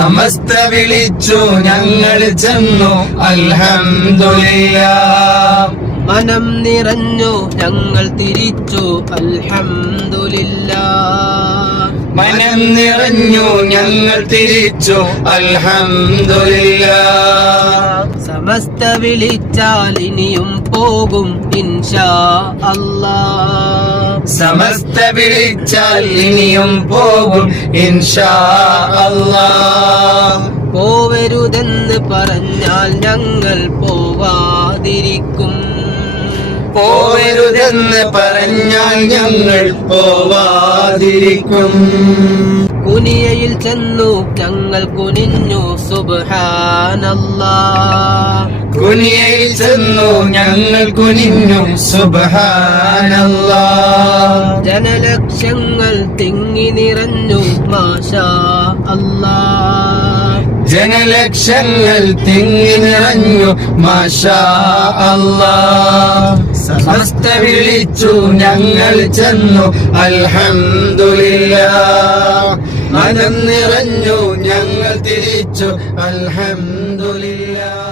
സമസ്ത വിളിച്ചു ഞങ്ങൾ ചെന്നു അൽഹംദുലില്ലാഹ്. മനം നിറഞ്ഞു ഞങ്ങൾ തിരിച്ചു അൽഹംദുലില്ലാഹ്. മനം നിറഞ്ഞു ഞങ്ങൾ തിരിച്ചു അൽഹംദുലില്ലാഹ്. സമസ്ത വിളിച്ചാൽ ഇനിയും പോകും ഇൻഷാ അല്ലാഹ്. സമസ്ത വിളിച്ചാൽ ഇനിയും പോകും ഇൻഷാ അല്ലാഹ്. പോവരുതെന്ന് പറഞ്ഞാൽ ഞങ്ങൾ പോവാതിരിക്കും. പോവരുതെന്ന് പറഞ്ഞാൽ ഞങ്ങൾ പോവാതിരിക്കും. കുനിയയിൽ ചെന്നു ഞങ്ങൾ കുനിഞ്ഞു സുബ്ഹാനല്ലാഹ്. കുനിയയിൽ ചെന്നു ഞങ്ങൾ കുനിഞ്ഞു സുബ്ഹാനല്ലാഹ്. ജനലക്ഷങ്ങൾ തിങ്ങി നിറഞ്ഞു മാഷാ അല്ലാഹ്. ജനലക്ഷങ്ങൾ തിങ്ങി നിറഞ്ഞു മാഷാ അല്ലാഹ്. സമസ്ത വിളിച്ചു ഞങ്ങൾ ചെന്നു അൽഹംദുലില്ലാഹ്. മനം നിറഞ്ഞു ഞങ്ങൾ തിരിച്ചു അൽഹംദുലില്ലാഹ്.